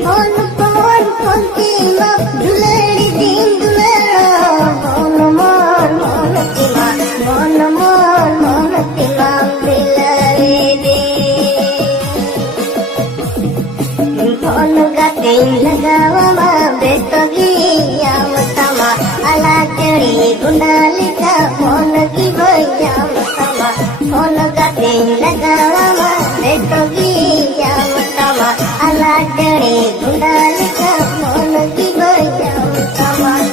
मन मन पंतिमा दुलड़ी दिन दुलड़ा मन मन मनतिमा मन मन मनतिमा बिलरे दे मन गाते लगावा बेतगी यामतमा अला चढ़ी गुंडालिका मन की भैया तमा मन गाते लगा